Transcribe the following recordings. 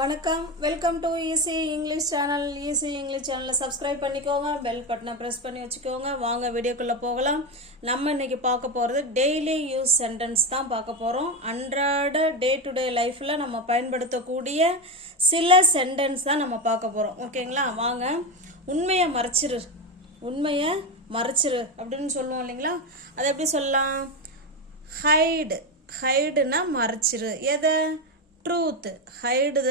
வணக்கம் welcome to easy English channel. Easy English சேனலை subscribe பண்ணிக்கோங்க, பெல் பட்டனை ப்ரெஸ் பண்ணி வச்சுக்கோங்க. வாங்க வீடியோக்குள்ளே போகலாம். நம்ம இன்னைக்கு பார்க்க போகிறது டெய்லி யூஸ் சென்டென்ஸ் தான் பார்க்க போகிறோம். அன்றாட டே டு டே லைஃப்பில் நம்ம பயன்படுத்தக்கூடிய சில சென்டென்ஸ் தான் நம்ம பார்க்க போகிறோம். ஓகேங்களா? வாங்க. உண்மையை மறைச்சிரு, உண்மையை மறைச்சிரு அப்படின்னு சொல்லுவோம் இல்லைங்களா? அதை எப்படி சொல்லலாம்? ஹைடு, ஹைடுனா மறைச்சிரு. எதை? ட்ரூத். Hide the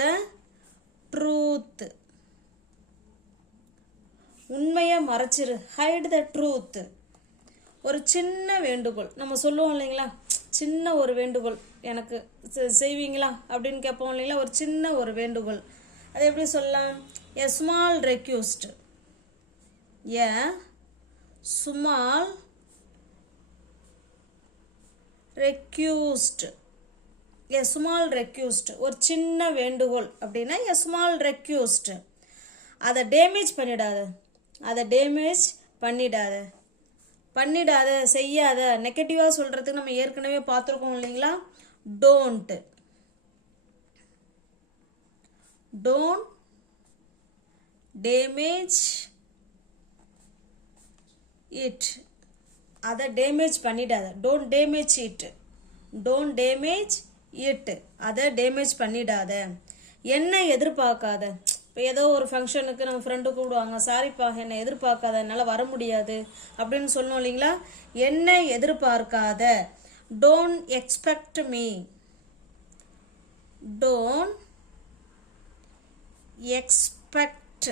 truth. உண்மையை மறைச்சிரு, ஹைடு த ட்ரூத். ஒரு சின்ன வேண்டுகோள் நம்ம சொல்லுவோம் இல்லைங்களா? சின்ன ஒரு வேண்டுகோள், எனக்கு செய்வீங்களா அப்படின்னு கேட்போம் இல்லைங்களா? ஒரு சின்ன ஒரு வேண்டுகோள். அதை எப்படி சொல்லலாம்? எ ஸ்மால் ரெக்யூஸ்ட். எ ஸ்மால் ரெக்யூஸ்ட். எ ஸ்மால் ரெக்யூஸ்ட், ஒரு சின்ன வேண்டுகோள் அப்படின்னா எ ஸ்மால் ரெக்யூஸ்ட். அதை டேமேஜ் பண்ணிடாத, அதை டேமேஜ் பண்ணிடாத, பண்ணிடாத, செய்யாத. நெகட்டிவாக சொல்கிறதுக்கு நம்ம ஏற்கனவே பார்த்துருக்கோம் இல்லைங்களா? Don't, don't damage it. அதை டேமேஜ் பண்ணிடாத. Don't damage it, don't damage it. அதை டேமேஜ் பண்ணிடாத. என்ன எதிர்பார்க்காத. இப்போ ஏதோ ஒரு ஃபங்க்ஷனுக்கு நம்ம ஃப்ரெண்டு கூப்பிடுவாங்க, சாரிப்பா என்னை எதிர்பார்க்காத, என்னால் வர முடியாது அப்படின்னு சொல்லணும் இல்லைங்களா? என்ன எதிர்பார்க்காத. Don't expect me, don't expect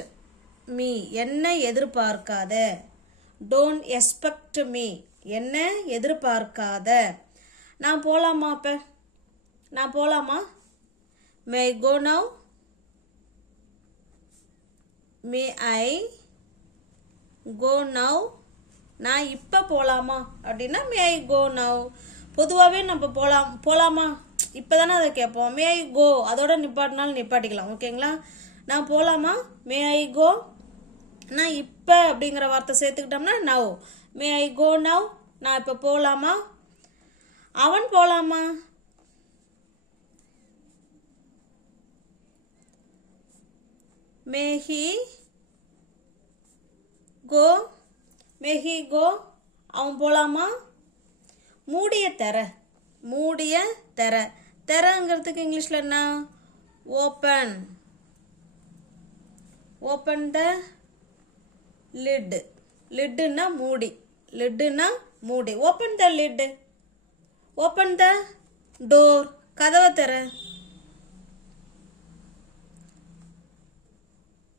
me. என்ன எதிர்பார்க்காத. டோன்ட் எக்ஸ்பெக்ட் மீ, என்ன எதிர்பார்க்காத. நான் போகலாமா? அப்போ நான் போகலாமா? May I go now, May I go now. நான் இப்போ போகலாமா அப்படின்னா மே ஐ கோ நவ். பொதுவாகவே நம்ம போகலாமா இப்போ தானே அதை கேட்போம். மே ஐ கோ அதோட நிப்பாட்டினாலும் நிப்பாட்டிக்கலாம். ஓகேங்களா? நான் போகலாமா? மே ஐ கோ. நான் இப்போ அப்படிங்கிற வார்த்தை சேர்த்துக்கிட்டோம்னா now. May I go now. நான் இப்போ போகலாமா? அவன் போகலாமா? May he go, may he go. அவன் போகலாமா? மூடிய தெர, மூடிய தெர. தெரங்கிறதுக்கு இங்கிலீஷில் என்ன? Open, open the lid. லிட்டுன்னா மூடி, லிட்டுன்னா மூடி. Open the lid, open the door. கதவை தெர.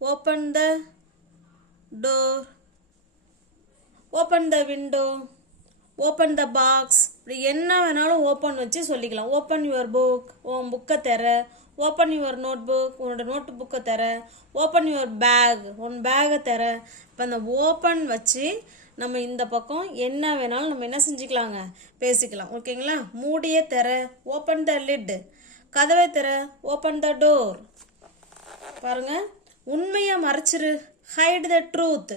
Open the door, open the window, open the box. இப்படி என்ன வேணாலும் ஓப்பன் வச்சு சொல்லிக்கலாம். ஓப்பன் யுவர் புக், உன் புக்கை தர. ஓப்பன் யுவர் நோட் புக், உன்னோட நோட்டு புக்கை தர. ஓப்பன் யுவர் பேக், உன் பேகை தர. இப்போ அந்த ஓப்பன் வச்சு நம்ம இந்த பக்கம் என்ன வேணாலும் நம்ம என்ன செஞ்சுக்கலாங்க? பேசிக்கலாம். ஓகேங்களா? மூடிய தர, ஓப்பன் த லிட். கதவை தர, ஓப்பன் த டோர். பாருங்க. உண்மையை மறைச்சிரு, ஹைட் த ட்ரூத்.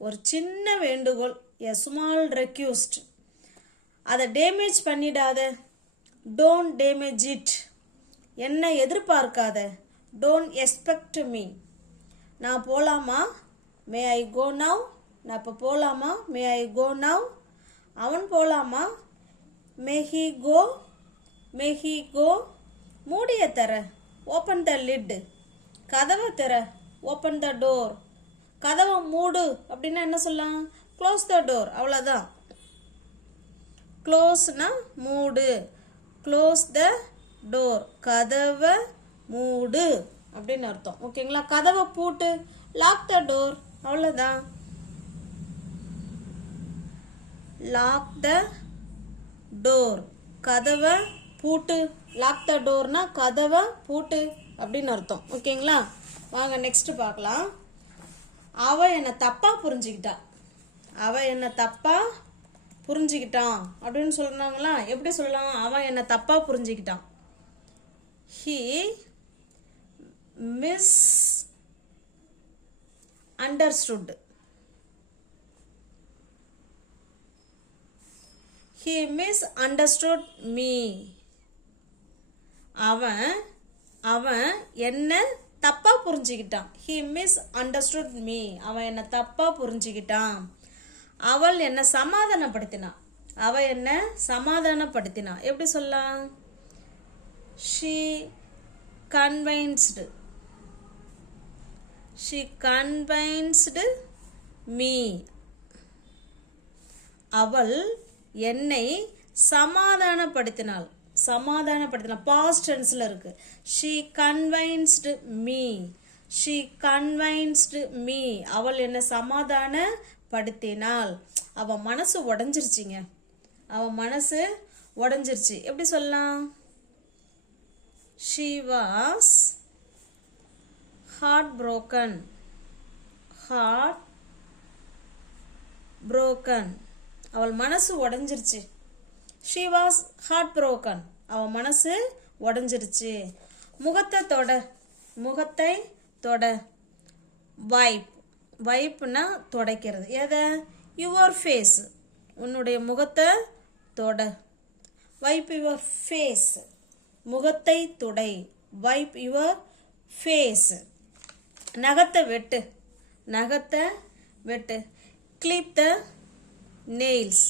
ஒரு சின்ன வேண்டுகோள், எ ஸ்மால் ரெக்யூஸ்ட். அதை டேமேஜ் பண்ணிடாத. Don't damage it. என்ன எதிர்பார்க்காத. Don't expect me. நான் போகலாமா? May I go now. நான் இப்போ போகலாமா? May I go now. அவன் போகலாமா? May he go, may he go. மூடிய தர, ஓப்பன் த லிட். கதவை தர, ஓப்பன் த டோர். கதவை மூடு அப்படின்னா என்ன சொல்லலாம்? Close the door. அவ்வளோதான். க்ளோஸ்னா மூடு, க்ளோஸ் த டோர். கதவை மூடு அப்படின்னு அர்த்தம். ஓகேங்களா? கதவை பூட்டு, லாக் த டோர். அவ்வளோதான். Lock the door. கதவை பூட்டு. லாக் த டோர்னா கதவை பூட்டு அப்படின்னு அர்த்தம். ஓகேங்களா? வாங்க நெக்ஸ்ட் பார்க்கலாம். அவ என்னை தப்பா புரிஞ்சுக்கிட்டா. அவ என்னை தப்பா புரிஞ்சுக்கிட்டான் அப்படின்னு சொல்றாங்களா? எப்படி சொல்லலாம்? அவன் என்னை தப்பா புரிஞ்சுக்கிட்டான். He misunderstood. He misunderstood me. அவன் அவன் என்ன தப்பா புரிஞ்சுக்கிட்டான். he misunderstood me. அவன் என்ன தப்பா புரிஞ்சுக்கிட்டான். அவள் என்ன சமாதானப்படுத்தினான். அவ என்ன சமாதானப்படுத்தினா. எப்படி சொல்லலாம்? she convinced me. அவள் என்னை சமாதானப்படுத்தினாள். past tenseல இருக்கு. she convinced me. அவள் என்ன சமாதானப்படுத்தினாள். அவ மனசு உடைஞ்சிருச்சுங்க. எப்படி சொல்லலாம்? she was heartbroken. அவள் மனசு உடைஞ்சிருச்சு. she was heartbroken. அவள் மனசு உடைஞ்சிருச்சு. முகத்தை தொட வைப்னா துடைக்கிறது. எதை? your face. உன்னுடைய முகத்தை தொட. wipe your face. முகத்தை துடை. wipe your face. நகத்தை வெட்டு. clip the nails.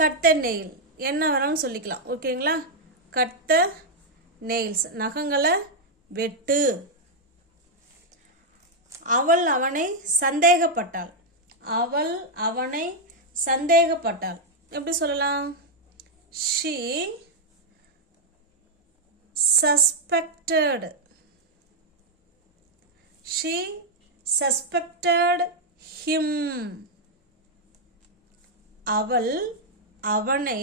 cut the nail. என்ன வேணாலும் சொல்லிக்கலாம். ஓகேங்களா? cut the nails. நகங்களை வெட்டு. அவள் அவனை சந்தேகப்பட்டாள். எப்படி சொல்லலாம்? she suspected him. அவள் அவனை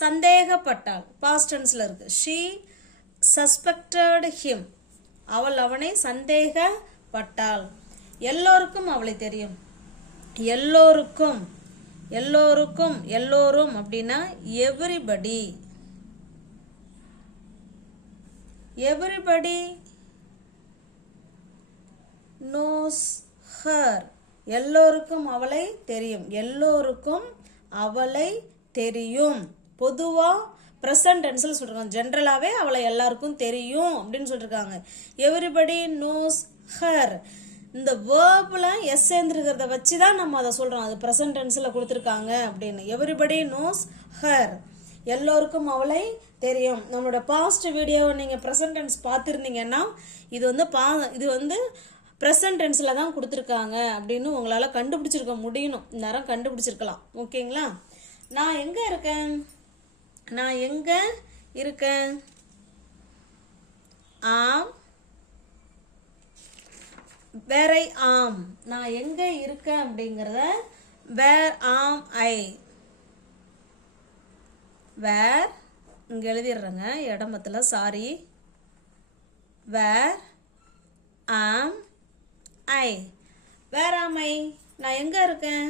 சந்தேகப்பட்டாள். past tenseல இருக்கு. she suspected him. அவள் அவனை சந்தேகப்பட்டாள். எல்லோருக்கும் அவளை தெரியும். எல்லோரும் அப்படின்னா everybody knows her. எல்லோருக்கும் அவளை தெரியும். பொதுவா present tenseல சொல்றாங்க. ஜெனரலாவே அவளை எல்லாருக்கும் தெரியும் அப்படின்னு சொல்லிருக்காங்க. everybody knows her. இந்த வேர்ப்ல எஸ் சேர்ந்துருக்கிறத வச்சு தான் நம்ம அதை சொல்றோம். அது present tenseல கொடுத்துருக்காங்க அப்படின்னு. everybody knows her. எல்லோருக்கும் அவளை தெரியும். நம்மளோட பாஸ்ட் வீடியோவை நீங்கள் ப்ரெசன்ட் டென்ஸ் பார்த்துருந்தீங்கன்னா இது வந்து ப்ரெசன்ட் டென்ஸில் தான் கொடுத்துருக்காங்க அப்படின்னு உங்களால் கண்டுபிடிச்சிருக்க முடியணும். நேரம் கண்டுபிடிச்சிருக்கலாம். ஓகேங்களா? நான் எங்கே இருக்கேன்? ஆம் வேர் ஐ ஆம். நான் எங்கே இருக்கேன் அப்படிங்கிறத வேர் ஆம் ஐ. வேர் இங்கே எழுதிடுறேங்க இடமத்துல. சாரி. வேர் ஆம் ஐ. வேர் ஆம் ஐ. நான் எங்கே இருக்கேன்?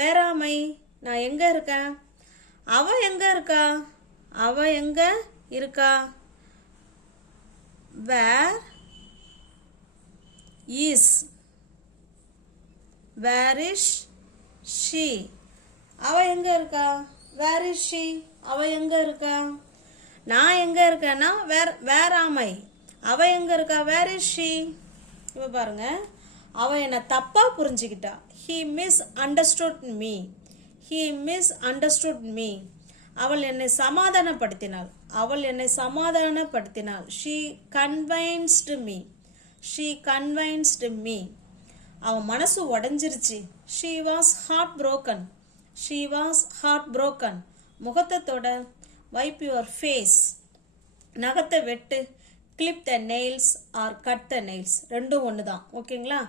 வேர் ஆம் ஐ. நான் எங்கே இருக்கேன்? அவ எங்கே இருக்கா? Where is she. அவ எங்கே இருக்கா? Where is she. அவ எங்கே இருக்கா? நான் எங்கே இருக்கேன்னா வேர் ஆம் ஐ. அவ எங்கே இருக்கா? Where is she. இப்போ பாருங்க, அவ என்னை தப்பாக புரிஞ்சுக்கிட்டா. he misunderstood me. அவள் என்னை சமாதானப்படுத்தினாள். she convinced me. அவன் மனசு உடைஞ்சிருச்சு. she was heartbroken. முகத்தை தொட. wipe your face. நகத்தை வெட்டு. clip the nails or cut the nails. ரெண்டும் ஒன்று தான். ஓகேங்களா?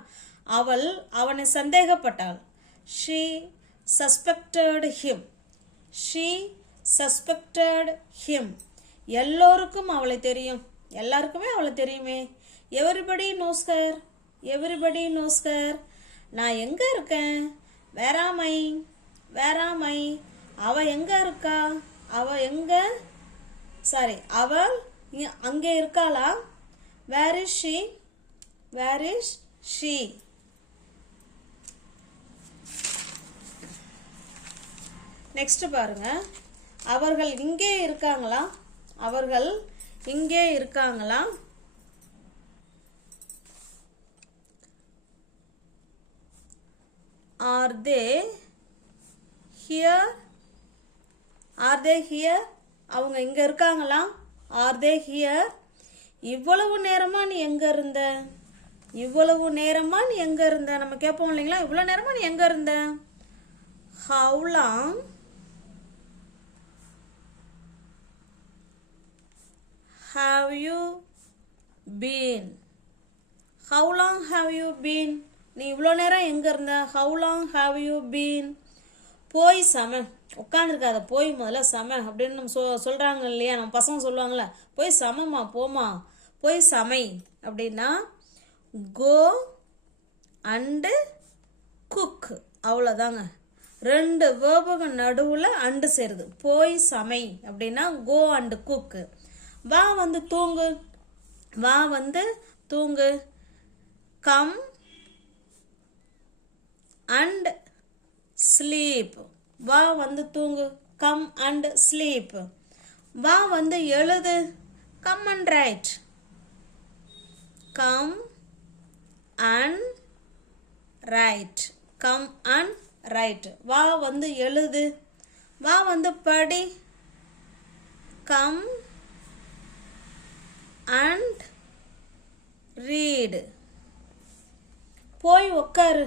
அவள் அவனை சந்தேகப்பட்டாள். she suspected him. எல்லோருக்கும் அவளை தெரியும். எல்லாருக்குமே அவளை தெரியுமே. everybody knows her. நான் எங்கே இருக்கேன்? வேர் ஆம் ஐ. அவ எங்கே இருக்கா? அவள் அங்கே இருக்காளா? வேர் இஸ் ஷீ. நெக்ஸ்ட் பாருங்க, அவர்கள் இங்கே இருக்காங்களா? அவர்கள் இங்கே இருக்காங்களா? Are they here? Are they here? அவங்க இங்க இருக்காங்களா? Are they here? இவ்வளவு நேரமா நீ எங்க இருந்த? இவ்வளவு நேரமா நீ எங்க இருந்த? நம்ம கேட்போம் இல்லைங்களா, இவ்வளவு நேரமா நீ எங்க இருந்த? How long have you been? How long have you been? நீ இவ்வளோ நேரம் எங்க இருந்த? How long have you been? போய் சம, உட்காந்துருக்காத, போய் முதல்ல சம அப்படின்னு நம்ம சொல்றாங்க இல்லையா, நம்ம பசங்க சொல்லுவாங்கள்ல, போய் சமமா, போமா, போய் சமை அப்படின்னா go and cook, அவ்வளோதாங்க. ரெண்டு வேர்புக்கு நடுவில் அண்டு சேருது. போய் சமை அப்படின்னா go and cook. வா வந்து தூங்கு, வா வந்து தூங்கு. கம் and sleep, வா வந்து தூங்கு. Come and sleep. வா வந்து எழுது, come and write. come and write, come and write. வா வந்து எழுது. வா வந்து படி, come and read. போய் உட்காரு,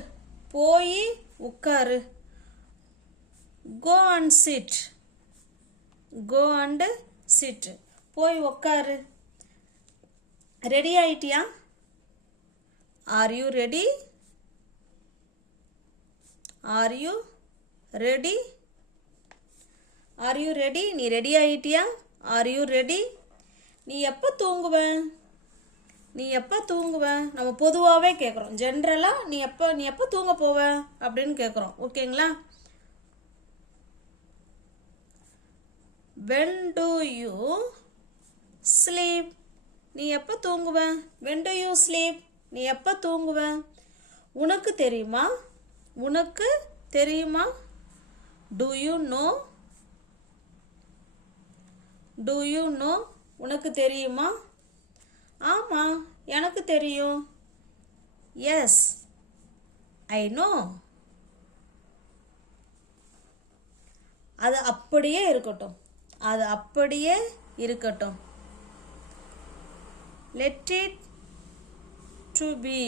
போய் உட்காரு. go and sit, go and sit. போய் உட்காரு. ரெடி ஆயிட்டியா? Are you ready? Are you ready? Are you ready? நீ ரெடி ஆயிட்டியா? Are you ready? நீ எப்போ தூங்குவ? நீ எப்போ தூங்குவ? நம்ம பொதுவாகவே கேட்குறோம், ஜென்ரலாக நீ எப்போ தூங்க போவ அப்படின்னு கேட்குறோம். ஓகேங்களா? when do you sleep? நீ எப்போ தூங்குவ? when do you sleep? நீ எப்போ தூங்குவ? உனக்கு தெரியுமா? உனக்கு தெரியுமா? do you know? do you know? உனக்கு தெரியுமா? ஆமாம், எனக்கு தெரியும். Yes, I know. அது அப்படியே இருக்கட்டும், அது அப்படியே இருக்கட்டும். let it to be,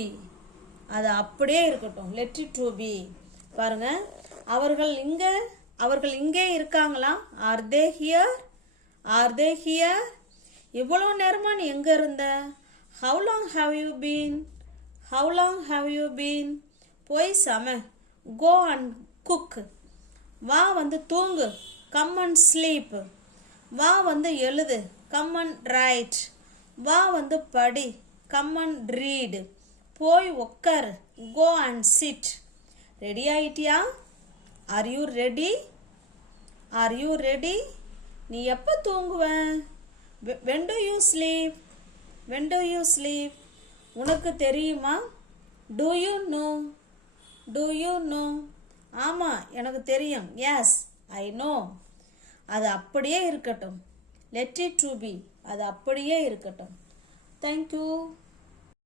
அது அப்படியே இருக்கட்டும். let it to be. பாருங்க, அவர்கள் இங்கே இருக்காங்களா? are they here? are they here? இவ்வளோ நேரமா நீ எங்க இருந்த? how long have you been? how long have you been? போய் சம, go and cook. வா வந்து தூங்கு, come and sleep. வா வந்து எழுது, come and write. வா வந்து படி, come and read. போய் உட்காரு, go and sit. ரெடி ஆயிட்டியா? are you ready? are you ready? நீ எப்போ தூங்குவ? when do you sleep? when do you sleep? உனக்கு தெரியுமா? do you know? do you know? ஆமாம், எனக்கு தெரியும். yes, I know. அது அப்படியே இருக்கட்டும். let it to be, அது அப்படியே இருக்கட்டும். thank you.